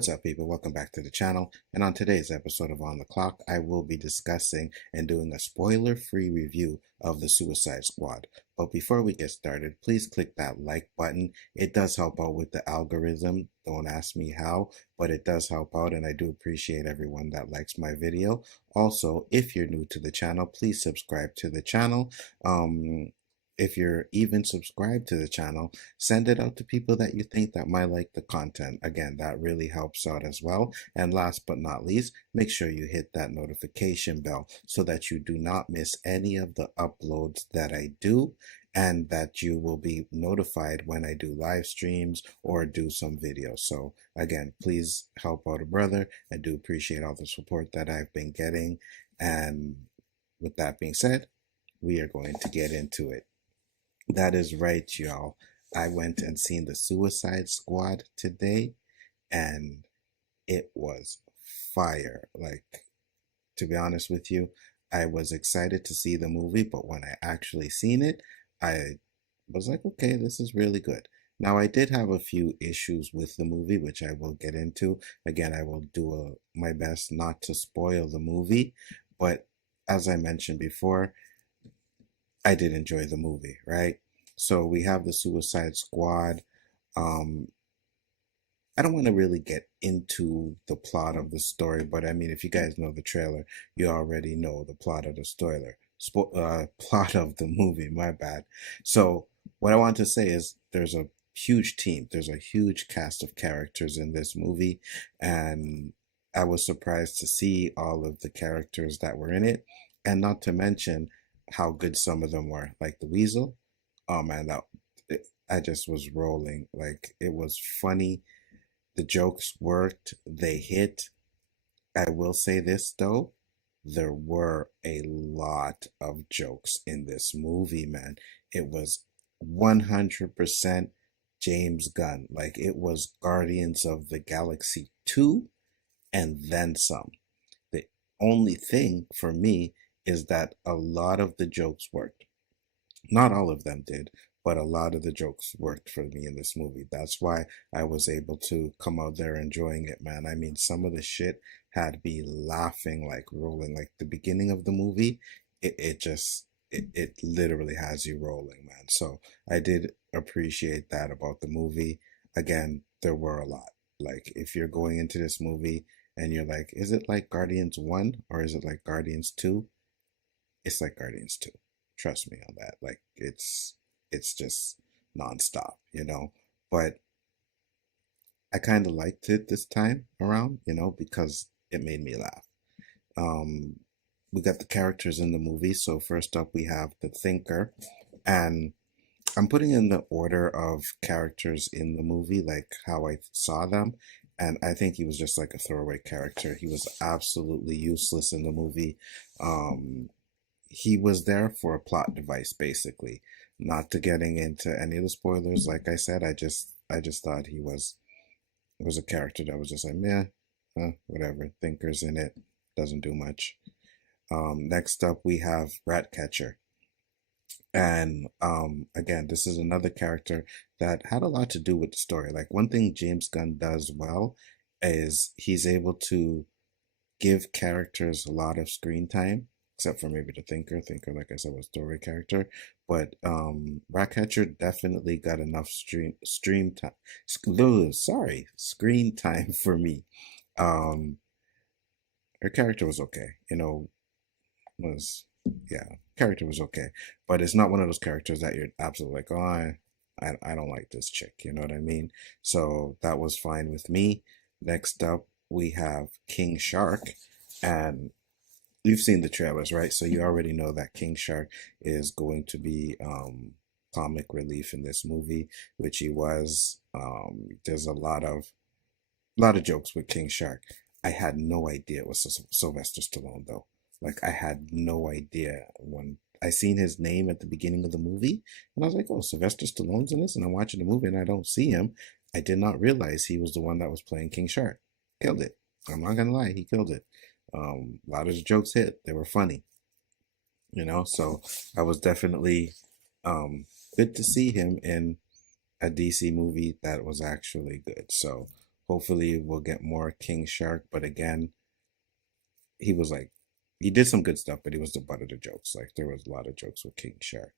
What's up, people? Welcome back to the channel. And on today's episode of On the Clock, I will be discussing and doing a spoiler-free review of the Suicide Squad. But before we get started, please click that like button. It does help out with the algorithm. Don't ask me how, but it does help out, and I do appreciate everyone that likes my video. Also, if you're new to the channel, please subscribe to the channel. If you're even subscribed to the channel, send it out to people that you think that might like the content. Again, that really helps out as well. And last but not least, make sure you hit that notification bell so that you do not miss any of the uploads that I do, and that you will be notified when I do live streams or do some videos. So again, please help out a brother. I do appreciate all the support that I've been getting. And with that being said, we are going to get into it. That is right, y'all. I went and seen the Suicide Squad today, and it was fire. Like, to be honest with you, I was excited to see the movie, but when I actually seen it, I was like, okay, this is really good. Now, I did have a few issues with the movie, which I will get into. Again, I will do my best not to spoil the movie, but as I mentioned before, I did enjoy the movie, right? So we have the Suicide Squad. I don't want to really get into the plot of the story, but I mean, if you guys know the trailer, you already know the plot of the story. Plot of the movie, my bad. So what I want to say is there's a huge team. There's a huge cast of characters in this movie, and I was surprised to see all of the characters that were in it, and not to mention how good some of them were, like the Weasel. Oh man, I just was rolling. Like, it was funny. The jokes worked. They hit. I will say this though, there were a lot of jokes in this movie, man. It was 100% James Gunn. Like, it was Guardians of the Galaxy 2 and then some. The only thing for me is that a lot of the jokes worked. Not all of them did, but a lot of the jokes worked for me in this movie. That's why I was able to come out there enjoying it, man. I mean, some of the shit had me laughing, like rolling. Like the beginning of the movie, it literally has you rolling, man. So I did appreciate that about the movie. Again, there were a lot. Like, if you're going into this movie and you're like, is it like Guardians 1 or is it like Guardians 2? It's like Guardians 2. Trust me on that. Like, it's just nonstop, you know. But I kind of liked it this time around, you know, because it made me laugh. We got the characters in the movie. So first up, we have the Thinker, and I'm putting in the order of characters in the movie, like how I saw them. And I think he was just like a throwaway character. He was absolutely useless in the movie. He was there for a plot device, basically. Not to getting into any of the spoilers, like I said, I just thought he was a character that was just like, meh, whatever. Thinker's in it, doesn't do much. Next up, we have Ratcatcher. And again, this is another character that had a lot to do with the story. Like, one thing James Gunn does well is he's able to give characters a lot of screen time, except for maybe the Thinker. Thinker, like I said, was a story character. But Ratcatcher definitely got enough screen time for me. Her character was okay, you know, character was okay. But it's not one of those characters that you're absolutely like, oh, I don't like this chick, you know what I mean? So that was fine with me. Next up, we have King Shark, and you've seen the trailers, right? So you already know that King Shark is going to be comic relief in this movie, which he was. There's a lot of jokes with King Shark. I had no idea it was Sylvester Stallone, though. Like, I had no idea when I seen his name at the beginning of the movie, and I was like, oh, Sylvester Stallone's in this, and I'm watching the movie and I don't see him. I did not realize he was the one that was playing King Shark. Killed it. I'm not gonna lie, he killed it. A lot of the jokes hit. They were funny, you know. So I was definitely good to see him in a DC movie that was actually good. So Hopefully we'll get more King Shark, but again, he was like, he did some good stuff, but he was the butt of the jokes. Like there was a lot of jokes with King Shark.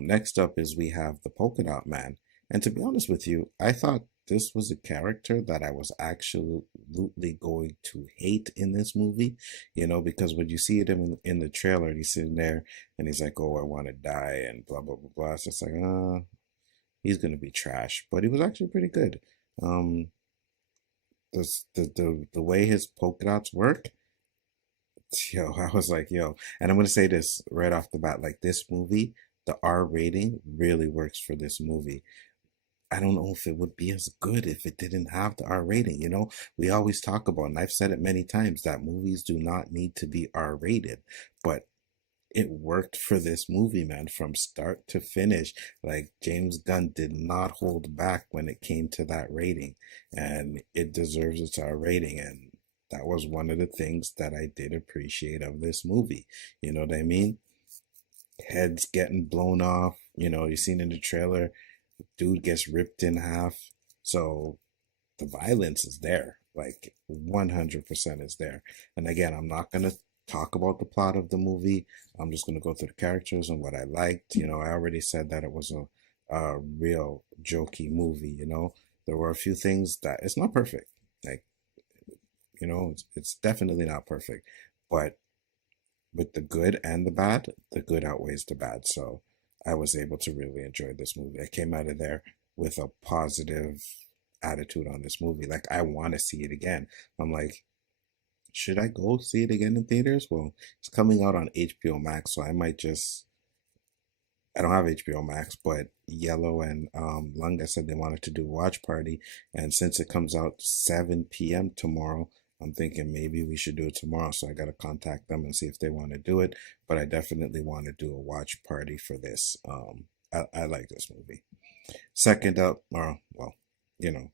Next up is we have the Polka Dot Man. And to be honest with you, I thought this was a character that I was absolutely going to hate in this movie, because when you see him in the trailer, he's sitting there and he's like, oh, I want to die and blah, blah, blah, blah. So it's like, he's going to be trash. But he was actually pretty good. Um, the way his polka dots work, yo, I was like, yo, and I'm gonna say this right off the bat, like this movie, the R rating really works for this movie. I don't know if it would be as good if it didn't have the R rating. We always talk about, and I've said it many times, that movies do not need to be R rated, but it worked for this movie, man, from start to finish. Like James Gunn did not hold back when it came to that rating, and it deserves its R rating. And that was one of the things that I did appreciate of this movie. You know what I mean? Heads getting blown off. You've seen in the trailer, dude gets ripped in half. So the violence is there, like 100% is there. And again, I'm not going to talk about the plot of the movie. I'm just going to go through the characters and what I liked. I already said that it was a real jokey movie. There were a few things that it's not perfect. Like, it's definitely not perfect, but with the good and the bad, the good outweighs the bad. So I was able to really enjoy this movie. I came out of there with a positive attitude on this movie. Like, I want to see it again. I'm like, should I go see it again in theaters? Well, it's coming out on HBO Max, so I might just. I don't have HBO Max, but Yellow and Lunga said they wanted to do a watch party, and since it comes out 7 p.m. tomorrow, I'm thinking maybe we should do it tomorrow. So I got to contact them and see if they want to do it. But I definitely want to do a watch party for this. I like this movie. Second up, or well, you know,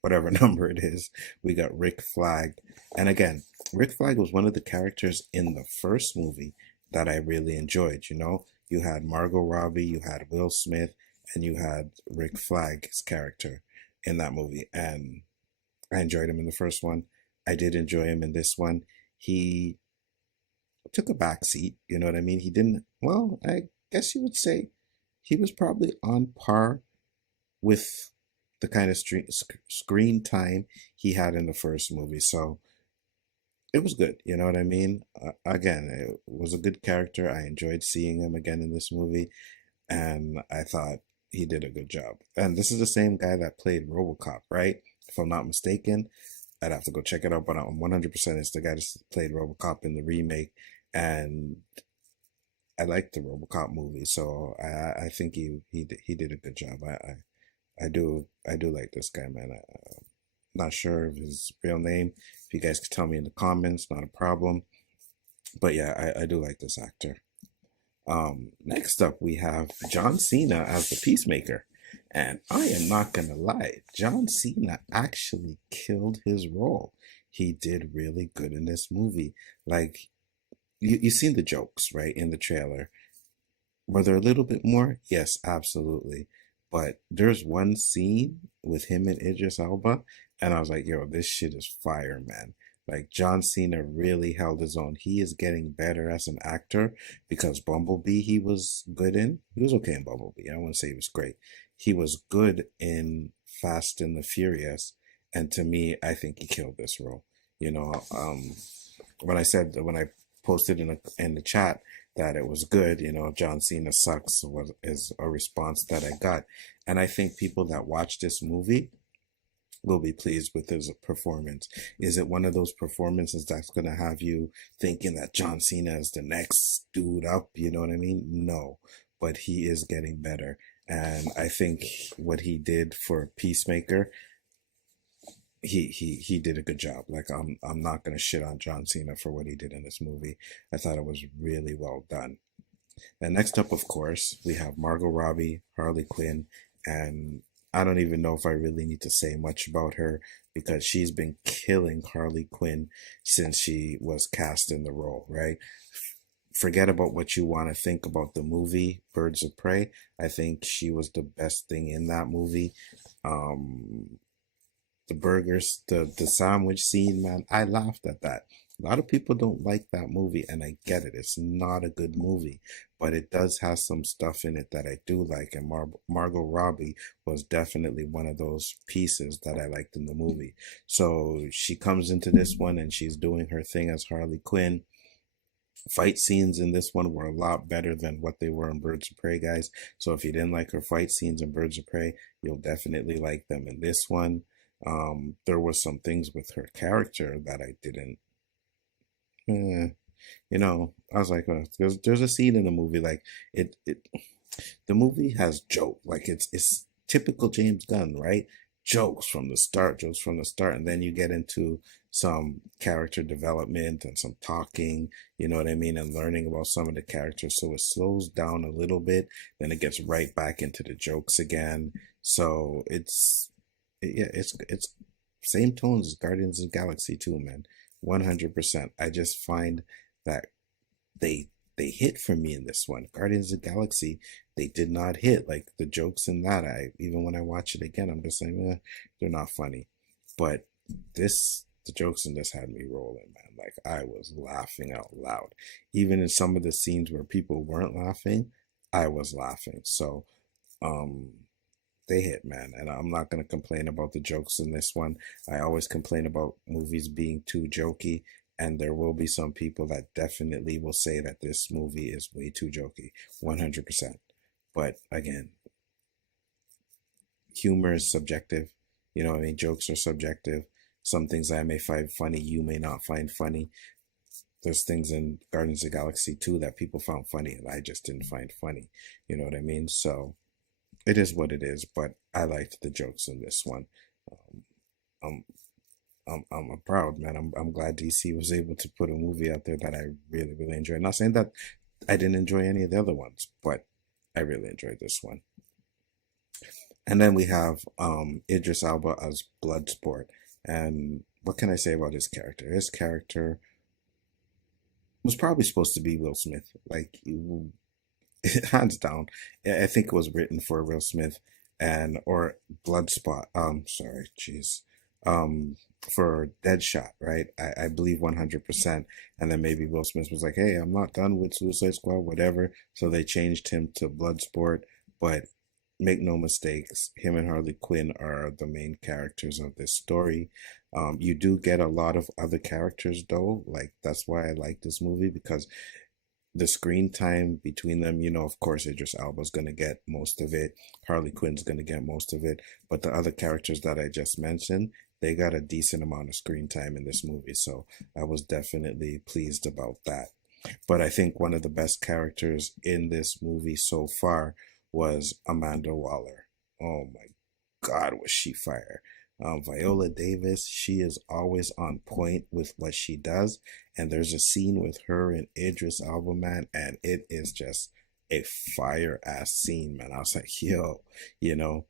whatever number it is, we got Rick Flag. And again, Rick Flag was one of the characters in the first movie that I really enjoyed. You had Margot Robbie, you had Will Smith, and you had Rick Flag's character in that movie. And I enjoyed him in the first one. I did enjoy him in this one. He took a back seat, you know what I mean? He didn't, well, I guess you would say he was probably on par with the kind of screen time he had in the first movie. So it was good, you know what I mean? Again, it was a good character. I enjoyed seeing him again in this movie, and I thought he did a good job. And this is the same guy that played RoboCop, right? If I'm not mistaken. I'd have to go check it out, but I'm 100% it's the guy that played RoboCop in the remake, and I liked the RoboCop movie, so I think he did a good job. I do like this guy, man. I'm not sure of his real name. If you guys could tell me in the comments, not a problem. But yeah, I do like this actor. Next up, we have John Cena as the Peacemaker. And I am not going to lie, John Cena actually killed his role. He did really good in this movie. Like, you've seen the jokes, right, in the trailer. Were there a little bit more? Yes, absolutely. But there's one scene with him and Idris Elba, and I was like, yo, this shit is fire, man. Like, John Cena really held his own. He is getting better as an actor because Bumblebee he was good in. He was okay in Bumblebee. I wouldn't say he was great. He was good in Fast and the Furious. And to me, I think he killed this role. When I posted in the chat that it was good, John Cena sucks is a response that I got. And I think people that watch this movie will be pleased with his performance. Is it one of those performances that's going to have you thinking that John Cena is the next dude up? You know what I mean? No, but he is getting better. And I think what he did for Peacemaker, he did a good job. Like, I'm not going to shit on John Cena for what he did in this movie. I thought it was really well done. And next up, of course, we have Margot Robbie, Harley Quinn, and I don't even know if I really need to say much about her because she's been killing Harley Quinn since she was cast in the role, right? Forget about what you want to think about the movie Birds of Prey. I think she was the best thing in that movie. The the burgers, the sandwich scene, man. I laughed at that. A lot of people don't like that movie, and I get it. It's not a good movie, but it does have some stuff in it that I do like. And Margot Robbie was definitely one of those pieces that I liked in the movie. So she comes into this one and she's doing her thing as Harley Quinn. Fight scenes in this one were a lot better than what they were in Birds of Prey, guys. So if you didn't like her fight scenes in Birds of Prey, you'll definitely like them in this one. There were some things with her character that I didn't. I was like, there's a scene in the movie like it the movie has joke, like it's typical James Gunn, right? Jokes from the start, and then you get into some character development and some talking, you know what I mean, and learning about some of the characters. So it slows down a little bit, then it gets right back into the jokes again. So yeah, it's same tones as Guardians of the Galaxy 2, man. 100%. I just find that they they hit for me in this one. Guardians of the Galaxy, they did not hit. Like the jokes in that, I even when I watch it again, I'm just like, they're not funny. But the jokes in this had me rolling, man. Like I was laughing out loud. Even in some of the scenes where people weren't laughing, I was laughing. So, um, they hit, man. And I'm not going to complain about the jokes in this one. I always complain about movies being too jokey, and there will be some people that definitely will say that this movie is way too jokey, 100%. But again, humor is subjective. You know what I mean? Jokes are subjective. Some things I may find funny, you may not find funny. There's things in Guardians of the Galaxy 2 that people found funny and I just didn't find funny. You know what I mean? So it is what it is, but I liked the jokes in this one. Um, I'm I'm proud, man. I'm glad DC was able to put a movie out there that I really really enjoyed. Not saying that I didn't enjoy any of the other ones, but I really enjoyed this one. And then we have Idris Elba as Bloodsport. And what can I say about his character? His character was probably supposed to be Will Smith. Like hands down. I think it was written for Will Smith and or Bloodspot. Sorry, jeez. Um, for Deadshot, right? I believe 100%. And then maybe Will Smith was like, "Hey, I'm not done with Suicide Squad, whatever." So they changed him to Bloodsport. But make no mistakes, him and Harley Quinn are the main characters of this story. You do get a lot of other characters though. Like that's why I like this movie because the screen time between them, of course, Idris Elba's going to get most of it. Harley Quinn's going to get most of it. But the other characters that I just mentioned, they got a decent amount of screen time in this movie. So I was definitely pleased about that. But I think one of the best characters in this movie so far was Amanda Waller. Oh my God, was she fire? Viola Davis, she is always on point with what she does. And there's a scene with her and Idris Elba, man, and it is just a fire ass scene, man. I was like, yo, you know,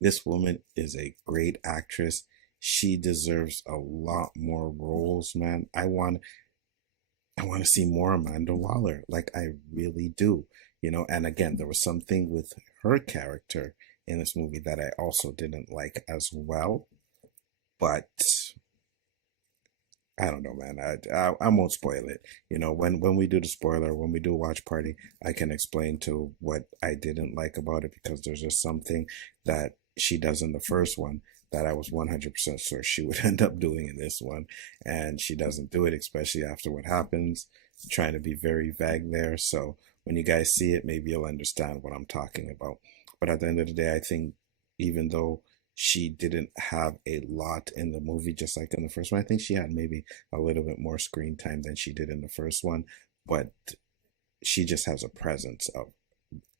this woman is a great actress. She deserves a lot more roles, man. I want to see more Amanda Waller. Like I really do. And again, there was something with her character in this movie that I also didn't like as well. But I don't know, man. I won't spoil it. When we do the spoiler, when we do watch party, I can explain to what I didn't like about it because there's just something that she does in the first one that I was 100% sure she would end up doing in this one, and she doesn't do it, especially after what happens. Trying to be very vague there, so when you guys see it, maybe you'll understand what I'm talking about. But at the end of the day, I think even though she didn't have a lot in the movie, just like in the first one, I think she had maybe a little bit more screen time than she did in the first one. But she just has a presence of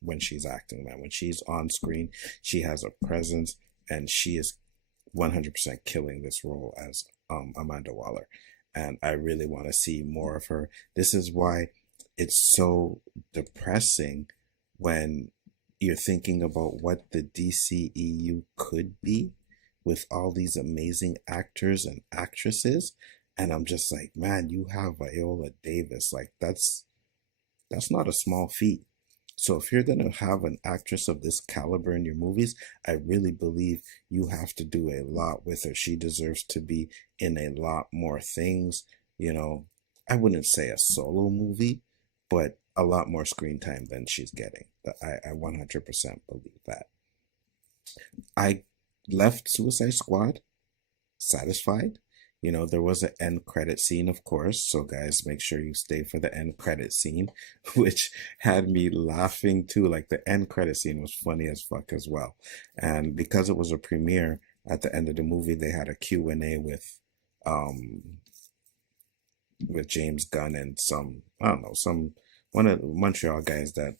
when she's acting, man. When she's on screen, she has a presence, and she is 100% killing this role as Amanda Waller. And I really want to see more of her. This is why it's so depressing when you're thinking about what the DCEU could be with all these amazing actors and actresses. And I'm just like, man, you have Viola Davis. Like that's not a small feat. So if you're gonna have an actress of this caliber in your movies, I really believe you have to do a lot with her. She deserves to be in a lot more things. You know, I wouldn't say a solo movie, but a lot more screen time than she's getting. I 100% believe that. I left Suicide Squad satisfied. You know, there was an end credit scene, of course. So, guys, make sure you stay for the end credit scene, which had me laughing too. Like, the end credit scene was funny as fuck as well. And because it was a premiere, at the end of the movie, they had a Q&A um, with James Gunn and some, I don't know, some one of the Montreal guys that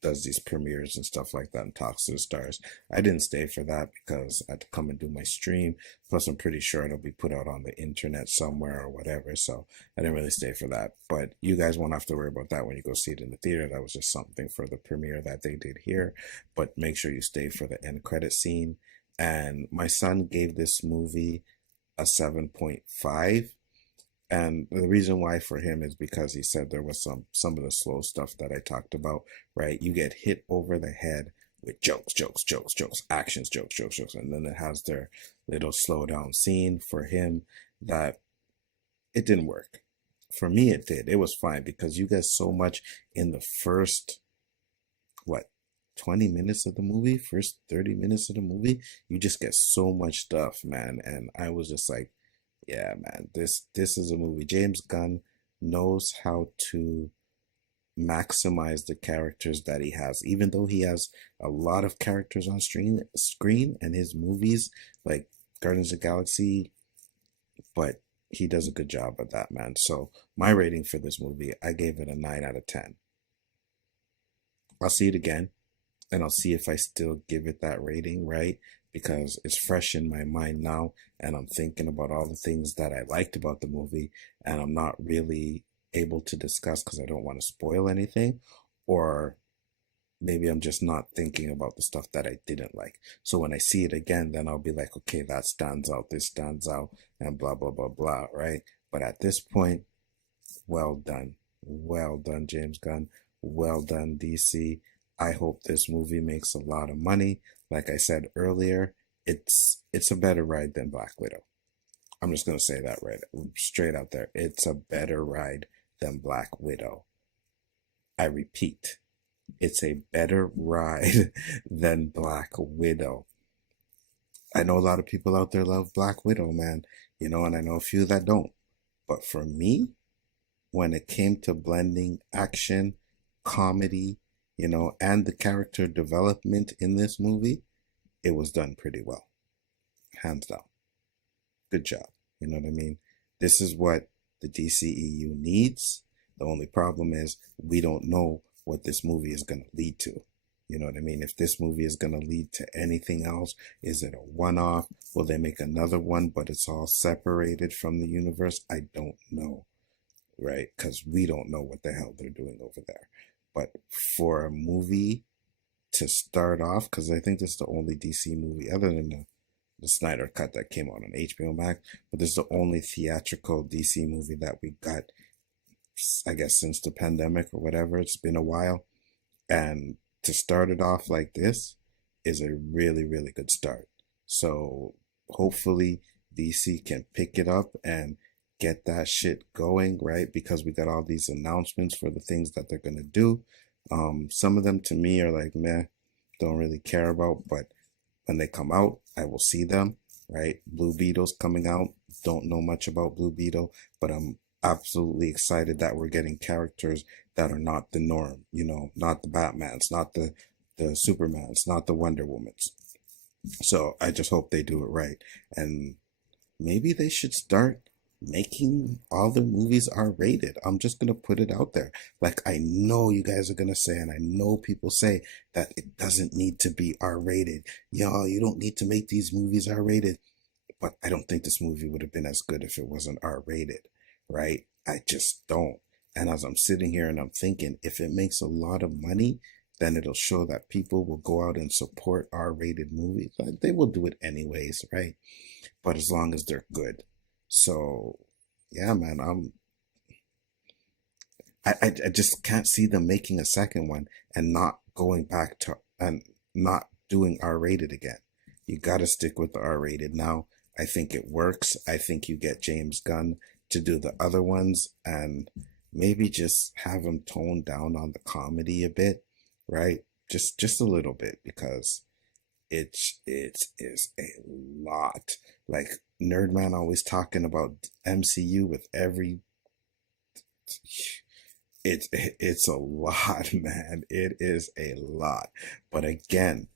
does these premieres and stuff like that and talks to the stars. I didn't stay for that because I had to come and do my stream. Plus, I'm pretty sure it'll be put out on the internet somewhere or whatever. So I didn't really stay for that. But you guys won't have to worry about that when you go see it in the theater. That was just something for the premiere that they did here. But make sure you stay for the end credit scene. And my son gave this movie a 7.5, and the reason why for him is because he said there was some of the slow stuff that I talked about, right? You get hit over the head with jokes, jokes, jokes, jokes, actions, jokes, jokes, jokes, and then it has their little slow down scene for him that it didn't work. For me, it did. It was fine because you get so much in the first, what, 20 minutes of the movie, first 30 minutes of the movie, you just get so much stuff, man. And I was just like, yeah, man, this is a movie. James Gunn knows how to maximize the characters that he has. Even though he has a lot of characters on screen and his movies like Guardians of the Galaxy, but he does a good job of that, man. So my rating for this movie, I gave it a 9 out of 10. I'll see it again and I'll see if I still give it that rating, right? Because it's fresh in my mind now and I'm thinking about all the things that I liked about the movie and I'm not really able to discuss because I don't want to spoil anything, or maybe I'm just not thinking about the stuff that I didn't like. So when I see it again, then I'll be like, okay, that stands out, this stands out, and blah, blah, blah, blah, right? But at this point, well done. Well done, James Gunn. Well done, DC. I hope this movie makes a lot of money. Like I said earlier, it's a better ride than Black Widow. I'm just gonna say that right straight out there. It's a better ride than Black Widow. I repeat, it's a better ride than Black Widow. I know a lot of people out there love Black Widow, man. You know, and I know a few that don't. But for me, when it came to blending action, comedy, you know, and the character development in this movie, it was done pretty well. Hands down. Good job. You know what I mean? This is what the DCEU needs. The only problem is we don't know what this movie is going to lead to. You know what I mean? If this movie is going to lead to anything else, is it a one-off? Will they make another one, but it's all separated from the universe? I don't know, right? Because we don't know what the hell they're doing over there. But for a movie to start off, because I think this is the only DC movie other than the Snyder Cut that came out on HBO Max, but this is the only theatrical DC movie that we got, I guess, since the pandemic or whatever. It's been a while. And to start it off like this is a really, really good start. So hopefully DC can pick it up and get that shit going, right? Because we got all these announcements for the things that they're going to do. Some of them to me are like, meh, don't really care about, but when they come out, I will see them, right? Blue Beetle's coming out. Don't know much about Blue Beetle, but I'm absolutely excited that we're getting characters that are not the norm, you know, not the Batmans, not the Supermans, not the Wonder Womans. So I just hope they do it right. And maybe they should start making all the movies R-rated. I'm just gonna put it out there. Like, I know you guys are gonna say, and I know people say that it doesn't need to be R-rated. Y'all, you don't need to make these movies R-rated. But I don't think this movie would have been as good if it wasn't R-rated, right? I just don't. And as I'm sitting here and I'm thinking, if it makes a lot of money, then it'll show that people will go out and support R-rated movies. Like, they will do it anyways, right? But as long as they're good. So, yeah, man, I just can't see them making a second one and not going back to and not doing R-rated again. You got to stick with the R-rated now. I think it works. I think you get James Gunn to do the other ones and maybe just have him tone down on the comedy a bit, right? Just a little bit, because it is a lot. Like Nerdman always talking about MCU with every it's a lot, man. It is a lot. But again,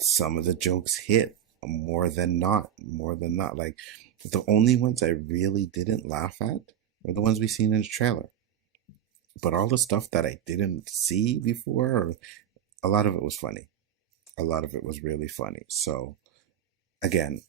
some of the jokes hit more than not. Like the only ones I really didn't laugh at were the ones we seen in the trailer. But all the stuff that I didn't see before, a lot of it was funny. A lot of it was really funny. So again,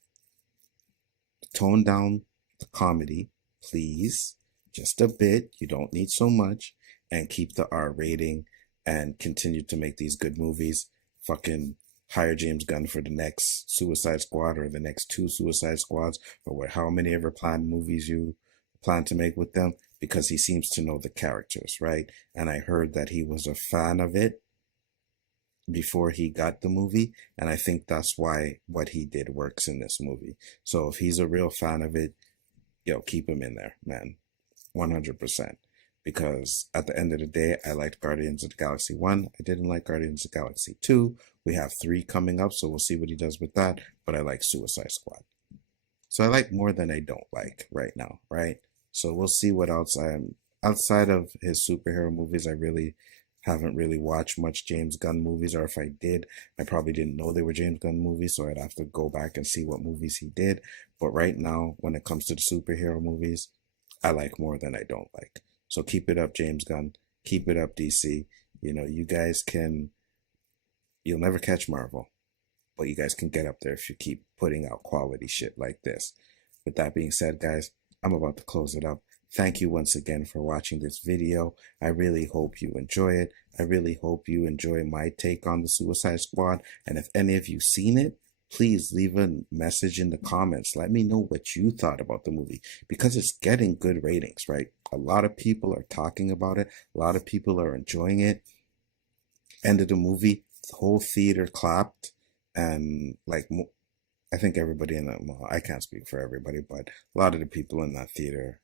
tone down the comedy, please. Just a bit. You don't need so much. And keep the R rating and continue to make these good movies. Fucking hire James Gunn for the next Suicide Squad or the next two Suicide Squads or how many ever planned movies you plan to make with them, because he seems to know the characters, right? And I heard that he was a fan of it before he got the movie, and I think that's why what he did works in this movie. So if he's a real fan of it, keep him in there, man. 100%. Because at the end of the day, I liked Guardians of the Galaxy 1. I didn't like Guardians of the Galaxy 2. We have 3 coming up, so we'll see what he does with that. But I like Suicide Squad. So I like more than I don't like right now, right? So we'll see what else outside of his superhero movies, I really haven't really watched much James Gunn movies, or if I did, I probably didn't know they were James Gunn movies, so I'd have to go back and see what movies he did. But right now, when it comes to the superhero movies, I like more than I don't like. So keep it up, James Gunn. Keep it up, DC. You guys you'll never catch Marvel, but you guys can get up there if you keep putting out quality shit like this. With that being said, guys, I'm about to close it up. Thank you once again for watching this video. I really hope you enjoy it. I really hope you enjoy my take on the Suicide Squad. And if any of you seen it, please leave a message in the comments. Let me know what you thought about the movie, because it's getting good ratings, right? A lot of people are talking about it. A lot of people are enjoying it. End of the movie, the whole theater clapped, and I think everybody I can't speak for everybody, but a lot of the people in that theater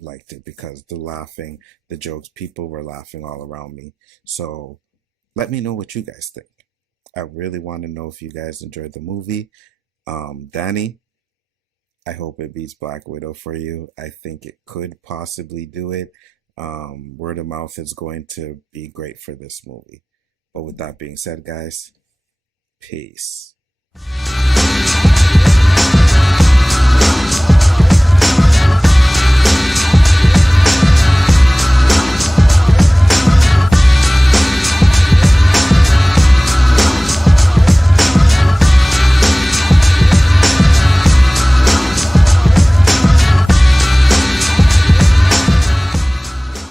liked it because the laughing, the jokes, people were laughing all around me. So let me know what you guys think. I really want to know if you guys enjoyed the movie. Danny, I hope it beats Black Widow for you. I think it could possibly do it. Word of mouth is going to be great for this movie. But with that being said, guys, peace.